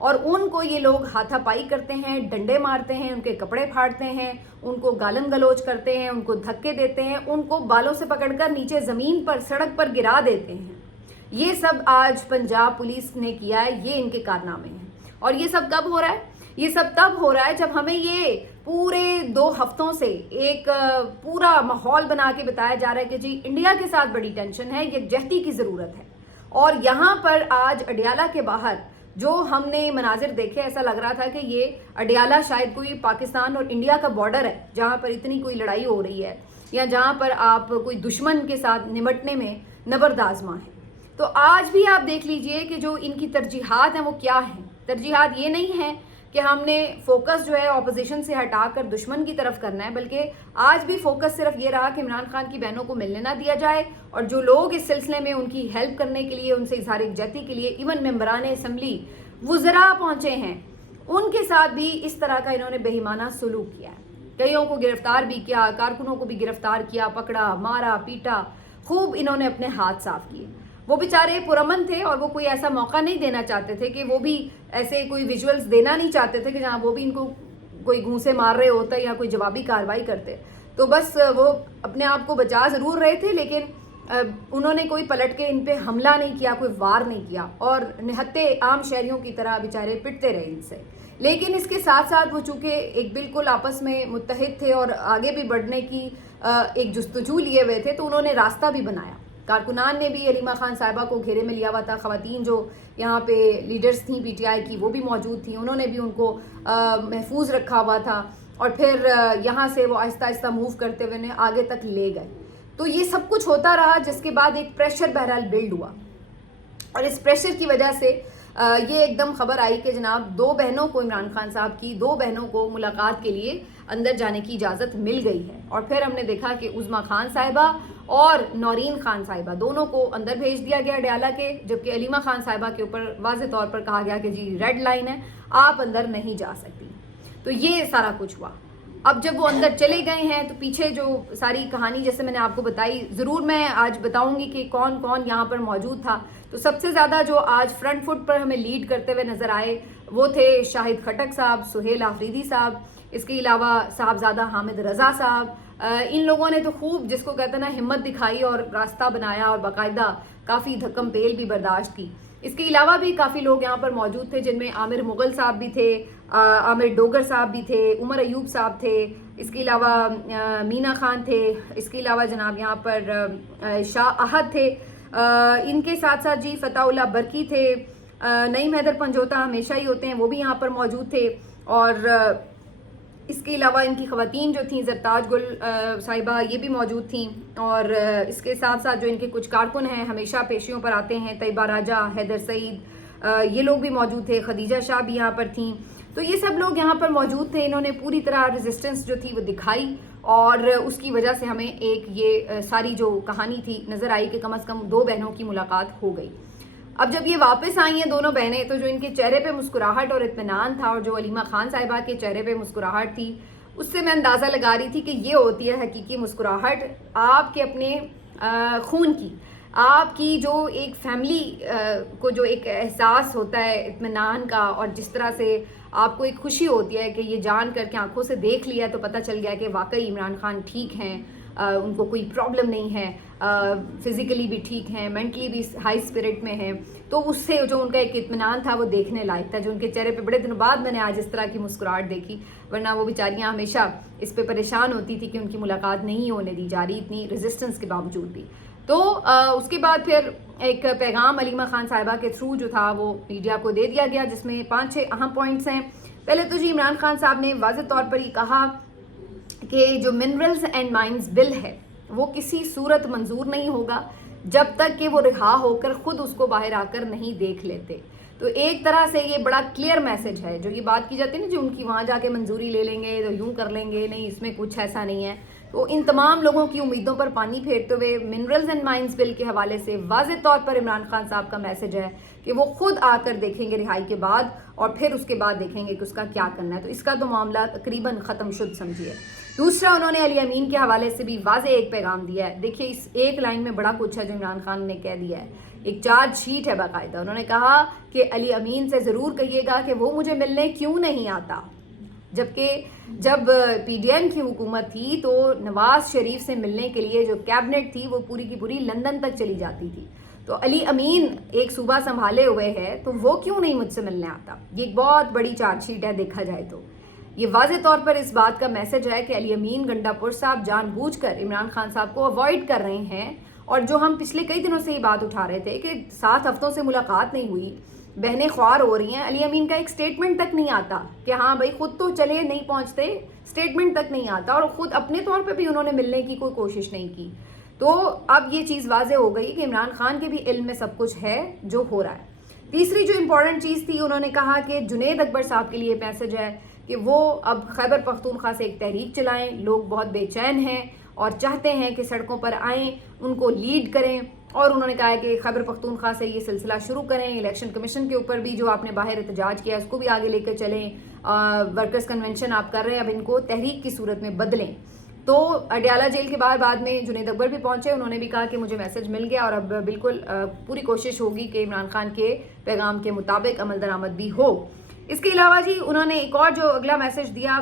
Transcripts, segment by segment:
اور ان کو یہ لوگ ہاتھا پائی کرتے ہیں، ڈنڈے مارتے ہیں، ان کے کپڑے پھاڑتے ہیں، ان کو گالم گلوچ کرتے ہیں، ان کو دھکے دیتے ہیں، ان کو بالوں سے پکڑ کر نیچے زمین پر سڑک پر گرا دیتے ہیں۔ یہ سب آج پنجاب پولیس نے کیا ہے، یہ ان کے کارنامے ہیں۔ اور یہ سب کب ہو رہا ہے؟ یہ سب تب ہو رہا ہے جب ہمیں یہ پورے 2 ہفتوں سے ایک پورا ماحول بنا کے بتایا جا رہا ہے کہ جی انڈیا کے ساتھ بڑی ٹینشن ہے، یکجہتی کی ضرورت ہے۔ اور یہاں پر آج اڈیالہ کے باہر جو ہم نے مناظر دیکھے، ایسا لگ رہا تھا کہ یہ اڈیالہ شاید کوئی پاکستان اور انڈیا کا بارڈر ہے، جہاں پر اتنی کوئی لڑائی ہو رہی ہے یا جہاں پر آپ کوئی دشمن کے ساتھ نمٹنے میں نبردآزماں ہیں۔ تو آج بھی آپ دیکھ لیجئے کہ جو ان کی ترجیحات ہیں وہ کیا ہیں۔ ترجیحات یہ نہیں ہیں کہ ہم نے فوکس جو ہے اپوزیشن سے ہٹا کر دشمن کی طرف کرنا ہے، بلکہ آج بھی فوکس صرف یہ رہا کہ عمران خان کی بہنوں کو ملنے نہ دیا جائے، اور جو لوگ اس سلسلے میں ان کی ہیلپ کرنے کے لیے، ان سے اظہار یکجہتی کے لیے ایون ممبران اسمبلی وزراء پہنچے ہیں، ان کے ساتھ بھی اس طرح کا انہوں نے بے ایمانہ سلوک کیا ہے۔ کئیوں کو گرفتار بھی کیا، کارکنوں کو بھی گرفتار کیا، پکڑا، مارا، پیٹا، خوب انہوں نے اپنے ہاتھ صاف کیے۔ وہ بیچارے پرامن تھے اور وہ کوئی ایسا موقع نہیں دینا چاہتے تھے کہ وہ بھی ایسے کوئی ویژولز دینا نہیں چاہتے تھے کہ جہاں وہ بھی ان کو کوئی گھونسے مار رہے ہوتے یا کوئی جوابی کارروائی کرتے، تو بس وہ اپنے آپ کو بچا ضرور رہے تھے، لیکن انہوں نے کوئی پلٹ کے ان پہ حملہ نہیں کیا، کوئی وار نہیں کیا، اور نہتے عام شہریوں کی طرح بیچارے پٹتے رہے ان سے۔ لیکن اس کے ساتھ ساتھ وہ چونکہ ایک بالکل آپس میں متحد تھے اور آگے بھی بڑھنے کی ایک جستجو لیے ہوئے تھے، تو انہوں نے راستہ بھی بنایا۔ کارکنان نے بھی علیمہ خان صاحبہ کو گھیرے میں لیا ہوا تھا، خواتین جو یہاں پہ لیڈرز تھیں پی ٹی آئی کی وہ بھی موجود تھیں، انہوں نے بھی ان کو محفوظ رکھا ہوا تھا، اور پھر یہاں سے وہ آہستہ آہستہ موو کرتے ہوئے انہیں آگے تک لے گئے۔ تو یہ سب کچھ ہوتا رہا، جس کے بعد ایک پریشر بہرحال بلڈ ہوا، اور اس پریشر کی وجہ سے یہ ایک دم خبر آئی کہ جناب 2 بہنوں کو، عمران خان صاحب کی 2 بہنوں کو ملاقات کے لیے اندر جانے کی اجازت مل گئی ہے۔ اور پھر ہم نے دیکھا کہ عظمیٰ خان صاحبہ اور نورین خان صاحبہ دونوں کو اندر بھیج دیا گیا اڈیالہ کے، جبکہ علیمہ خان صاحبہ کے اوپر واضح طور پر کہا گیا کہ جی ریڈ لائن ہے، آپ اندر نہیں جا سکتی۔ تو یہ سارا کچھ ہوا۔ اب جب وہ اندر چلے گئے ہیں تو پیچھے جو ساری کہانی جیسے میں نے آپ کو بتائی، ضرور میں آج بتاؤں گی کہ کون کون یہاں پر موجود تھا۔ تو سب سے زیادہ جو آج فرنٹ فٹ پر ہمیں لیڈ کرتے ہوئے نظر آئے وہ تھے شاہد خٹک صاحب، سہیل آفریدی صاحب، اس کے علاوہ صاحبزادہ حامد رضا صاحب۔ ان لوگوں نے تو خوب، جس کو کہتے ہیں نا، ہمت دکھائی اور راستہ بنایا، اور باقاعدہ کافی دھکم پیل بھی برداشت کی۔ اس کے علاوہ بھی کافی لوگ یہاں پر موجود تھے، جن میں عامر مغل صاحب بھی تھے، عامر ڈوگر صاحب بھی تھے، عمر ایوب صاحب تھے، اس کے علاوہ مینا خان تھے، اس کے علاوہ جناب یہاں پر شاہ احد تھے، ان کے ساتھ ساتھ جی فتح اللہ برکی تھے، نعیم حیدر پنجوتا ہمیشہ ہی ہوتے ہیں، وہ بھی یہاں پر موجود تھے، اور اس کے علاوہ ان کی خواتین جو تھیں زرتاج گل صاحبہ یہ بھی موجود تھیں، اور اس کے ساتھ ساتھ جو ان کے کچھ کارکن ہیں ہمیشہ پیشیوں پر آتے ہیں، طیبہ راجہ، حیدر سعید، یہ لوگ بھی موجود تھے، خدیجہ شاہ بھی یہاں پر تھیں۔ تو یہ سب لوگ یہاں پر موجود تھے، انہوں نے پوری طرح ریزسٹنس جو تھی وہ دکھائی، اور اس کی وجہ سے ہمیں ایک یہ ساری جو کہانی تھی نظر آئی کہ کم از کم 2 بہنوں کی ملاقات ہو گئی۔ اب جب یہ واپس آئی ہیں دونوں بہنیں، تو جو ان کے چہرے پہ مسکراہٹ اور اطمینان تھا، اور جو علیمہ خان صاحبہ کے چہرے پہ مسکراہٹ تھی، اس سے میں اندازہ لگا رہی تھی کہ یہ ہوتی ہے حقیقی مسکراہٹ آپ کے اپنے خون کی، آپ کی جو ایک فیملی کو جو ایک احساس ہوتا ہے اطمینان کا، اور جس طرح سے آپ کو ایک خوشی ہوتی ہے کہ یہ جان کر کے آنکھوں سے دیکھ لیا تو پتہ چل گیا کہ واقعی عمران خان ٹھیک ہیں، ان کو کوئی پرابلم نہیں ہے، فزیکلی بھی ٹھیک ہیں، مینٹلی بھی ہائی اسپرٹ میں ہیں، تو اس سے جو ان کا ایک اطمینان تھا وہ دیکھنے لائق تھا، جو ان کے چہرے پہ بڑے دنوں بعد میں نے آج اس طرح کی مسکراہٹ دیکھی، ورنہ وہ بیچاریاں ہمیشہ اس پہ پریشان ہوتی تھی کہ ان کی ملاقات نہیں ہونے دی جا رہی اتنی ریزسٹنس کے باوجود بھی۔ تو اس کے بعد پھر ایک پیغام علیمہ خان صاحبہ کے تھرو جو تھا وہ میڈیا کو دے دیا گیا، جس میں 5-6 اہم پوائنٹس ہیں۔ پہلے تو جی عمران خان صاحب نے واضح طور پر یہ کہا کہ جو منرلز اینڈ مائنز بل ہے وہ کسی صورت منظور نہیں ہوگا جب تک کہ وہ رہا ہو کر خود اس کو باہر آ کر نہیں دیکھ لیتے۔ تو ایک طرح سے یہ بڑا کلیئر میسج ہے، جو یہ بات کی جاتی ہے نا جو ان کی وہاں جا کے منظوری لے لیں گے تو یوں کر لیں گے، نہیں اس میں کچھ ایسا نہیں ہے، تو ان تمام لوگوں کی امیدوں پر پانی پھیرتے ہوئے منرلز اینڈ مائنز بل کے حوالے سے واضح طور پر عمران خان صاحب کا میسج ہے کہ وہ خود آ کر دیکھیں گے رہائی کے بعد، اور پھر اس کے بعد دیکھیں گے کہ اس کا کیا کرنا ہے. تو اس کا تو معاملہ تقریباً ختم شد سمجھیے. دوسرا انہوں نے علی امین کے حوالے سے بھی واضح ایک پیغام دیا ہے. دیکھیے اس ایک لائن میں بڑا کچھ ہے جو عمران خان نے کہہ دیا ہے. ایک چارج شیٹ ہے باقاعدہ. انہوں نے کہا کہ علی امین سے ضرور کہیے گا کہ وہ مجھے ملنے کیوں نہیں آتا. جبکہ جب پی ڈی ایم کی حکومت تھی تو نواز شریف سے ملنے کے لیے جو کیبنٹ تھی وہ پوری کی پوری لندن تک چلی جاتی تھی. تو علی امین ایک صوبہ سنبھالے ہوئے ہے تو وہ کیوں نہیں مجھ سے ملنے آتا. یہ ایک بہت بڑی چارج شیٹ ہے دیکھا جائے تو. یہ واضح طور پر اس بات کا میسج ہے کہ علی امین گنڈا پور صاحب جان بوجھ کر عمران خان صاحب کو اوائڈ کر رہے ہیں. اور جو ہم پچھلے کئی دنوں سے یہ بات اٹھا رہے تھے کہ 7 ہفتوں سے ملاقات نہیں ہوئی، بہنیں خوار ہو رہی ہیں، علی امین کا ایک سٹیٹمنٹ تک نہیں آتا کہ ہاں بھائی خود تو چلے نہیں پہنچتے، سٹیٹمنٹ تک نہیں آتا، اور خود اپنے طور پہ بھی انہوں نے ملنے کی کوئی کوشش نہیں کی. تو اب یہ چیز واضح ہو گئی کہ عمران خان کے بھی علم میں سب کچھ ہے جو ہو رہا ہے. تیسری جو امپورٹنٹ چیز تھی، انہوں نے کہا کہ جنید اکبر صاحب کے لیے میسج ہے کہ وہ اب خیبر پختونخوا سے ایک تحریک چلائیں. لوگ بہت بے چین ہیں اور چاہتے ہیں کہ سڑکوں پر آئیں، ان کو لیڈ کریں. اور انہوں نے کہا ہے کہ خیبر پختونخوا سے یہ سلسلہ شروع کریں. الیکشن کمیشن کے اوپر بھی جو آپ نے باہر احتجاج کیا اس کو بھی آگے لے کر چلیں. ورکرز کنونشن آپ کر رہے ہیں، اب ان کو تحریک کی صورت میں بدلیں. تو اڈیالہ جیل کے بعد میں جنید اکبر بھی پہنچے. انہوں نے بھی کہا کہ مجھے میسج مل گیا اور اب بالکل پوری کوشش ہوگی کہ عمران خان کے پیغام کے مطابق عمل درآمد بھی ہو. اس کے علاوہ جی انہوں نے ایک اور جو اگلا میسج دیا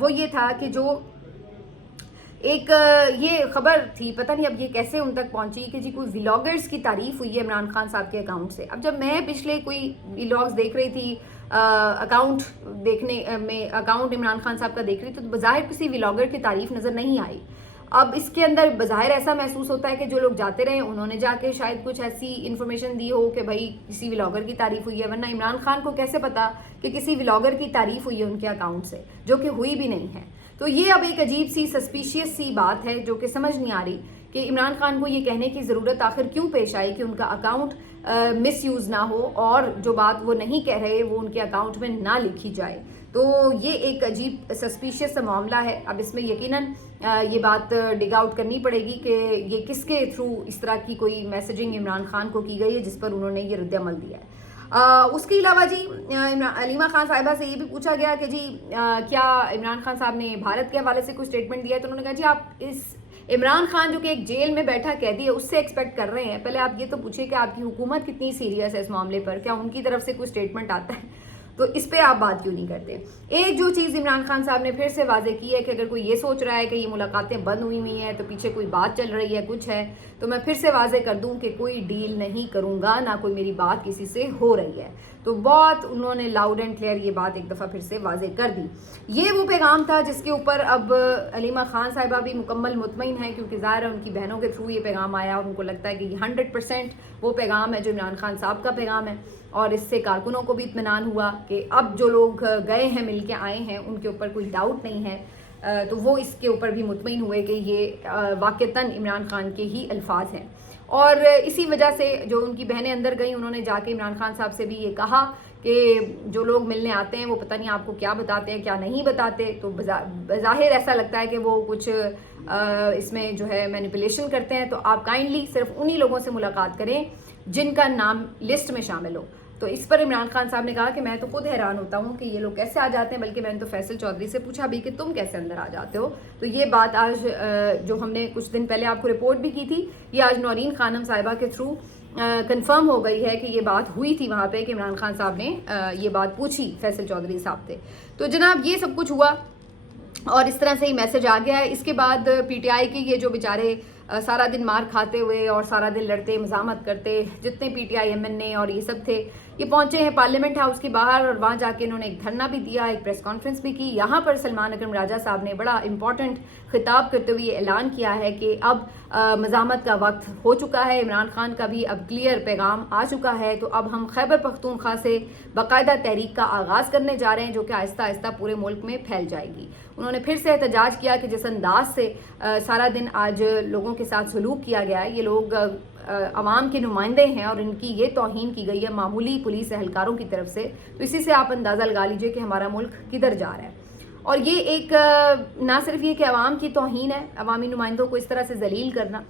وہ یہ تھا کہ جو ایک یہ خبر تھی، پتہ نہیں اب یہ کیسے ان تک پہنچی، کہ جی کوئی ولاگرز کی تعریف ہوئی ہے عمران خان صاحب کے اکاؤنٹ سے. اب جب میں پچھلے کوئی ولاگز دیکھ رہی تھی اکاؤنٹ دیکھنے میں، اکاؤنٹ عمران خان صاحب کا دیکھ رہی تو بظاہر کسی ولاگر کی تعریف نظر نہیں آئی. اب اس کے اندر بظاہر ایسا محسوس ہوتا ہے کہ جو لوگ جاتے رہے انہوں نے جا کے شاید کچھ ایسی انفارمیشن دی ہو کہ بھائی کسی ولاگر کی تعریف ہوئی ہے، ورنہ عمران خان کو کیسے پتا کہ کسی ولاگر کی تعریف ہوئی ہے ان کے اکاؤنٹ سے، جو کہ ہوئی بھی نہیں ہے. تو یہ اب ایک عجیب سی سسپیشیس سی بات ہے جو کہ سمجھ نہیں آ رہی کہ عمران خان کو یہ کہنے کی ضرورت آخر کیوں پیش آئی کہ ان کا اکاؤنٹ مس یوز نہ ہو اور جو بات وہ نہیں کہہ رہے وہ ان کے اکاؤنٹ میں نہ لکھی جائے. تو یہ ایک عجیب سسپیشیس سا معاملہ ہے. اب اس میں یقیناً یہ بات ڈگ آؤٹ کرنی پڑے گی کہ یہ کس کے تھرو اس طرح کی کوئی میسیجنگ عمران خان کو کی گئی ہے جس پر انہوں نے یہ رد عمل دیا ہے. اس کے علاوہ جی علیمہ خان صاحبہ سے یہ بھی پوچھا گیا کہ جی کیا عمران خان صاحب نے بھارت کے حوالے سے کوئی اسٹیٹمنٹ دیا ہے. تو انہوں نے کہا جی آپ اس عمران خان جو کہ ایک جیل میں بیٹھا قیدی ہے اس سے ایکسپیکٹ کر رہے ہیں، پہلے آپ یہ تو پوچھیں کہ آپ کی حکومت کتنی سیریس ہے اس معاملے پر، کیا ان کی طرف سے کوئی اسٹیٹمنٹ آتا ہے، تو اس پہ آپ بات کیوں نہیں کرتے. ایک جو چیز عمران خان صاحب نے پھر سے واضح کی ہے کہ اگر کوئی یہ سوچ رہا ہے کہ یہ ملاقاتیں بند ہوئی ہیں تو پیچھے کوئی بات چل رہی ہے، کچھ ہے، تو میں پھر سے واضح کر دوں کہ کوئی ڈیل نہیں کروں گا، نہ کوئی میری بات کسی سے ہو رہی ہے. تو بہت انہوں نے لاؤڈ اینڈ کلیئر یہ بات ایک دفعہ پھر سے واضح کر دی. یہ وہ پیغام تھا جس کے اوپر اب علیمہ خان صاحبہ بھی مکمل مطمئن ہے، کیونکہ ظاہر ہے ان کی بہنوں کے تھرو یہ پیغام آیا اور ان کو لگتا ہے کہ یہ 100% وہ پیغام ہے جو عمران خان صاحب کا پیغام ہے. اور اس سے کارکنوں کو بھی اطمینان ہوا کہ اب جو لوگ گئے ہیں مل کے آئے ہیں ان کے اوپر کوئی ڈاؤٹ نہیں ہے. تو وہ اس کے اوپر بھی مطمئن ہوئے کہ یہ واقعتاً عمران خان کے ہی الفاظ ہیں. اور اسی وجہ سے جو ان کی بہنیں اندر گئیں انہوں نے جا کے عمران خان صاحب سے بھی یہ کہا کہ جو لوگ ملنے آتے ہیں وہ پتہ نہیں آپ کو کیا بتاتے ہیں کیا نہیں بتاتے. تو بظاہر ایسا لگتا ہے کہ وہ کچھ اس میں جو ہے مینیپولیشن کرتے ہیں. تو آپ کائنڈلی صرف انہی لوگوں سے ملاقات کریں جن کا نام لسٹ میں شامل ہو. تو اس پر عمران خان صاحب نے کہا کہ میں تو خود حیران ہوتا ہوں کہ یہ لوگ کیسے آ جاتے ہیں، بلکہ میں نے تو فیصل چودھری سے پوچھا بھی کہ تم کیسے اندر آ جاتے ہو. تو یہ بات آج جو ہم نے کچھ دن پہلے آپ کو رپورٹ بھی کی تھی، یہ آج نورین خانم صاحبہ کے تھرو کنفرم ہو گئی ہے کہ یہ بات ہوئی تھی وہاں پہ کہ عمران خان صاحب نے یہ بات پوچھی فیصل چودھری صاحب سے. تو جناب یہ سب کچھ ہوا اور اس طرح سے ہی میسج آ گیا ہے. اس کے بعد پی ٹی آئی کے یہ جو بیچارے سارا دن مار کھاتے ہوئے اور سارا دن لڑتے مزاحمت کرتے جتنے P T I M N A اور یہ سب تھے، یہ پہنچے ہیں پارلیمنٹ ہاؤس کے باہر اور وہاں جا کے انہوں نے ایک دھرنا بھی دیا، ایک پریس کانفرنس بھی کی. یہاں پر سلمان اکرم راجہ صاحب نے بڑا امپورٹنٹ خطاب کرتے ہوئے اعلان کیا ہے کہ اب مزاحمت کا وقت ہو چکا ہے، عمران خان کا بھی اب کلیئر پیغام آ چکا ہے. تو اب ہم خیبر پختونخوا سے باقاعدہ تحریک کا آغاز کرنے جا رہے ہیں جو کہ آہستہ آہستہ پورے ملک میں پھیل جائے گی. انہوں نے پھر سے احتجاج کیا کہ جس انداز سے سارا دن آج لوگوں کے ساتھ سلوک کیا گیا ہے، یہ لوگ عوام کے نمائندے ہیں اور ان کی یہ توہین کی گئی ہے معمولی پولیس اہلکاروں کی طرف سے. تو اسی سے آپ اندازہ لگا لیجئے کہ ہمارا ملک کدھر جا رہا ہے. اور یہ ایک نہ صرف یہ کہ عوام کی توہین ہے، عوامی نمائندوں کو اس طرح سے ذلیل کرنا،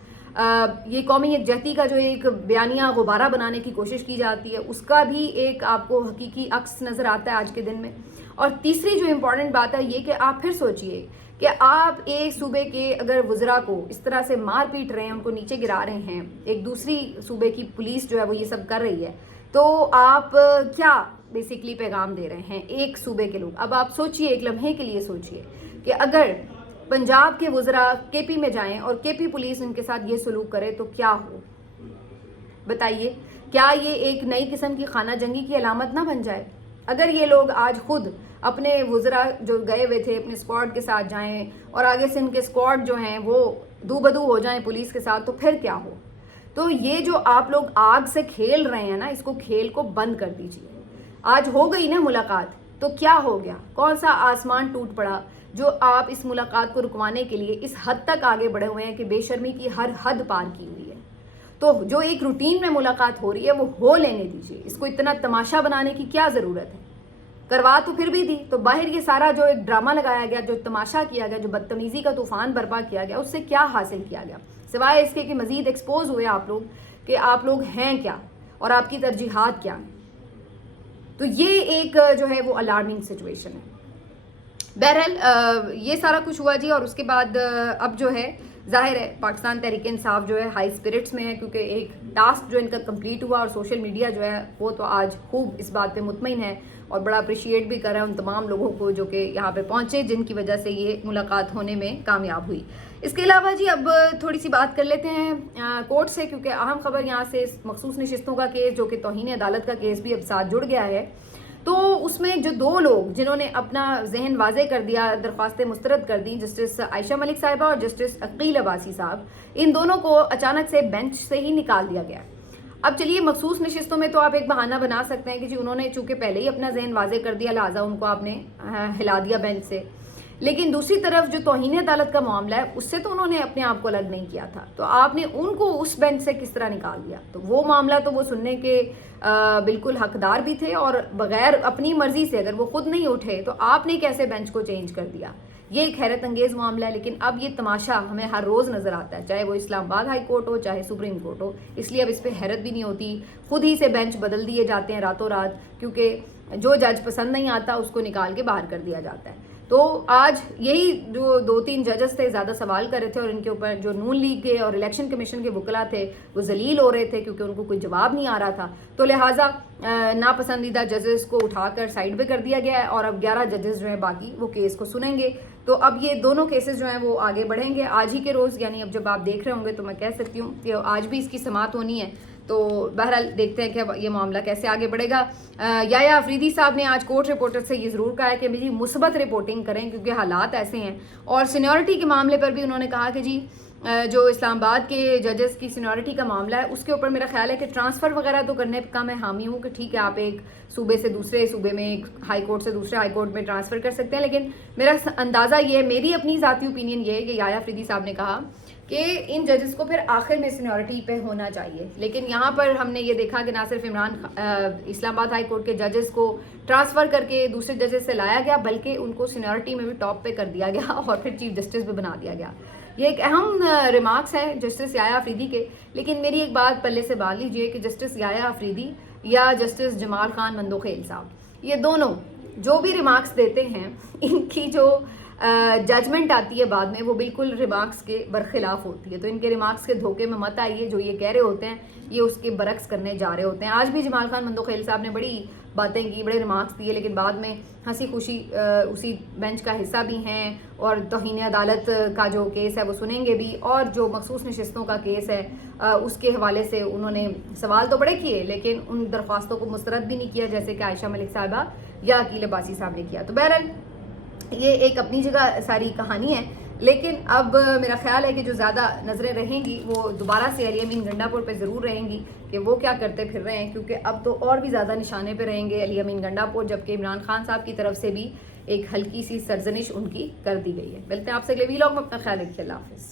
یہ قومی یکجہتی کا جو ایک بیانیہ غبارہ بنانے کی کوشش کی جاتی ہے، اس کا بھی ایک آپ کو حقیقی عکس نظر آتا ہے آج کے دن میں. اور تیسری جو امپورٹنٹ بات ہے یہ کہ آپ پھر سوچئے کہ آپ ایک صوبے کے اگر وزراء کو اس طرح سے مار پیٹ رہے ہیں، ان کو نیچے گرا رہے ہیں، ایک دوسری صوبے کی پولیس جو ہے وہ یہ سب کر رہی ہے، تو آپ کیا بیسیکلی پیغام دے رہے ہیں ایک صوبے کے لوگ. اب آپ سوچئے، ایک لمحے کے لیے سوچئے کہ اگر پنجاب کے وزراء کے پی میں جائیں اور کے پی پولیس ان کے ساتھ یہ سلوک کرے تو کیا ہو؟ بتائیے، کیا یہ ایک نئی قسم کی خانہ جنگی کی علامت نہ بن جائے؟ اگر یہ لوگ آج خود اپنے وزراء جو گئے ہوئے تھے اپنے اسکواڈ کے ساتھ جائیں اور آگے سے ان کے اسکواڈ جو ہیں وہ دو بدو ہو جائیں پولیس کے ساتھ، تو پھر کیا ہو؟ تو یہ جو آپ لوگ آگ سے کھیل رہے ہیں نا، اس کو کھیل کو بند کر دیجیے. آج ہو گئی نا ملاقات، تو کیا ہو گیا؟ کون سا آسمان ٹوٹ پڑا جو آپ اس ملاقات کو رکوانے کے لیے اس حد تک آگے بڑھے ہوئے ہیں کہ بے شرمی کی ہر حد پار کی ہوئی ہے؟ تو جو ایک روٹین میں ملاقات ہو رہی ہے وہ ہو لینے دیجیے. اس کو اتنا تماشا بنانے کی کیا ضرورت ہے؟ کروا تو پھر بھی دی، تو باہر یہ سارا جو ایک ڈرامہ لگایا گیا، جو تماشا کیا گیا، جو بدتمیزی کا طوفان برپا کیا گیا، اس سے کیا حاصل کیا گیا سوائے اس کے کہ مزید ایکسپوز ہوئے آپ لوگ کہ آپ لوگ ہیں کیا اور آپ کی ترجیحات کیا ہیں. تو یہ ایک جو ہے وہ الارمنگ سچویشن ہے. بہرحال یہ سارا کچھ ہوا جی، اور اس کے بعد اب جو ہے ظاہر ہے پاکستان تحریک انصاف جو ہے ہائی اسپرٹس میں ہے، کیونکہ ایک ٹاسک جو ان کا کمپلیٹ ہوا، اور سوشل میڈیا جو ہے وہ تو آج خوب اس بات پہ مطمئن ہے اور بڑا اپریشیٹ بھی کر رہا ہے ان تمام لوگوں کو جو کہ یہاں پہ پہنچے، جن کی وجہ سے یہ ملاقات ہونے میں کامیاب ہوئی. اس کے علاوہ جی اب تھوڑی سی بات کر لیتے ہیں کورٹ سے، کیونکہ اہم خبر یہاں سے مخصوص نشستوں کا کیس جو کہ توہین عدالت کا کیس بھی اب ساتھ جڑ گیا ہے. تو اس میں جو دو لوگ جنہوں نے اپنا ذہن واضح کر دیا، درخواستیں مسترد کر دیں، جسٹس عائشہ ملک صاحبہ اور جسٹس عقیل عباسی صاحب، ان دونوں کو اچانک سے بینچ سے ہی نکال دیا گیا. اب چلیے مخصوص نشستوں میں تو آپ ایک بہانہ بنا سکتے ہیں کہ جی انہوں نے چونکہ پہلے ہی اپنا ذہن واضح کر دیا لہٰذا ان کو آپ نے ہلا دیا بینچ سے، لیکن دوسری طرف جو توہین عدالت کا معاملہ ہے اس سے تو انہوں نے اپنے آپ کو الگ نہیں کیا تھا، تو آپ نے ان کو اس بینچ سے کس طرح نکال دیا؟ تو وہ معاملہ تو وہ سننے کے بالکل حقدار بھی تھے، اور بغیر اپنی مرضی سے اگر وہ خود نہیں اٹھے تو آپ نے کیسے بینچ کو چینج کر دیا؟ یہ ایک حیرت انگیز معاملہ ہے. لیکن اب یہ تماشا ہمیں ہر روز نظر آتا ہے، چاہے وہ اسلام آباد ہائی کورٹ ہو چاہے سپریم کورٹ ہو، اس لیے اب اس پہ حیرت بھی نہیں ہوتی. خود ہی سے بینچ بدل دیے جاتے ہیں راتوں رات، کیونکہ جو جج پسند نہیں آتا اس کو نکال کے باہر کر دیا جاتا ہے. تو آج یہی جو 2-3 ججز تھے زیادہ سوال کر رہے تھے، اور ان کے اوپر جو نون لیگ کے اور الیکشن کمیشن کے وکلا تھے وہ ذلیل ہو رہے تھے کیونکہ ان کو کوئی جواب نہیں آ رہا تھا. تو لہٰذا ناپسندیدہ ججز کو اٹھا کر سائڈ پہ کر دیا گیا ہے، اور اب 11 ججز جو ہیں باقی وہ کیس کو سنیں گے. تو اب یہ دونوں کیسز جو ہیں وہ آگے بڑھیں گے آج ہی کے روز، یعنی اب جب آپ دیکھ رہے ہوں گے تو میں کہہ سکتی ہوں کہ آج بھی اس کی سماعت ہونی ہے. تو بہرحال دیکھتے ہیں کہ یہ معاملہ کیسے آگے بڑھے گا. یحییٰ آفریدی صاحب نے آج کورٹ رپورٹر سے یہ ضرور کہا ہے کہ جی مثبت رپورٹنگ کریں کیونکہ حالات ایسے ہیں، اور سینیورٹی کے معاملے پر بھی انہوں نے کہا کہ جی جو اسلام آباد کے ججز کی سینیورٹی کا معاملہ ہے اس کے اوپر میرا خیال ہے کہ ٹرانسفر وغیرہ تو کرنے کا میں حامی ہوں کہ ٹھیک ہے آپ ایک صوبے سے دوسرے صوبے میں، ایک ہائی کورٹ سے دوسرے ہائی کورٹ میں ٹرانسفر کر سکتے ہیں، لیکن میرا اندازہ یہ ہے، میری اپنی ذاتی اوپینین یہ ہے کہ یحییٰ آفریدی صاحب نے کہا کہ ان ججز کو پھر آخر میں سینیورٹی پہ ہونا چاہیے. لیکن یہاں پر ہم نے یہ دیکھا کہ نہ صرف اسلام آباد ہائی کورٹ کے ججز کو ٹرانسفر کر کے دوسرے ججز سے لایا گیا بلکہ ان کو سینیورٹی میں بھی ٹاپ پہ کر دیا گیا اور پھر چیف جسٹس بھی بنا دیا گیا. یہ ایک اہم ریمارکس ہیں جسٹس یحییٰ آفریدی کے. لیکن میری ایک بات پلے سے باندھ لیجئے کہ جسٹس یحییٰ آفریدی یا جسٹس جمال خان مندوخیل صاحب، یہ دونوں جو بھی ریمارکس دیتے ہیں ان کی جو ججمنٹ آتی ہے بعد میں وہ بالکل ریمارکس کے برخلاف ہوتی ہے. تو ان کے ریمارکس کے دھوکے میں مت آئیے، جو یہ کہہ رہے ہوتے ہیں یہ اس کے برعکس کرنے جا رہے ہوتے ہیں. آج بھی جمال خان مندوخیل صاحب نے بڑی باتیں کی، بڑے ریمارکس دیے، لیکن بعد میں ہنسی خوشی اسی بینچ کا حصہ بھی ہیں، اور توہین عدالت کا جو کیس ہے وہ سنیں گے بھی، اور جو مخصوص نشستوں کا کیس ہے اس کے حوالے سے انہوں نے سوال تو بڑے کیے لیکن ان درخواستوں کو مسترد بھی نہیں کیا جیسے کہ عائشہ ملک صاحبہ یا عقیل عباسی صاحب نے کیا. تو بہرحال یہ ایک اپنی جگہ ساری کہانی ہے، لیکن اب میرا خیال ہے کہ جو زیادہ نظریں رہیں گی وہ دوبارہ سے علی امین گنڈا پور پہ ضرور رہیں گی کہ وہ کیا کرتے پھر رہے ہیں، کیونکہ اب تو اور بھی زیادہ نشانے پہ رہیں گے علی امین گنڈا پور، جبکہ عمران خان صاحب کی طرف سے بھی ایک ہلکی سی سرزنش ان کی کر دی گئی ہے. ملتے ہیں آپ سے اگلے ویلاگ میں، اپنا خیال رکھیے، اللہ حافظ.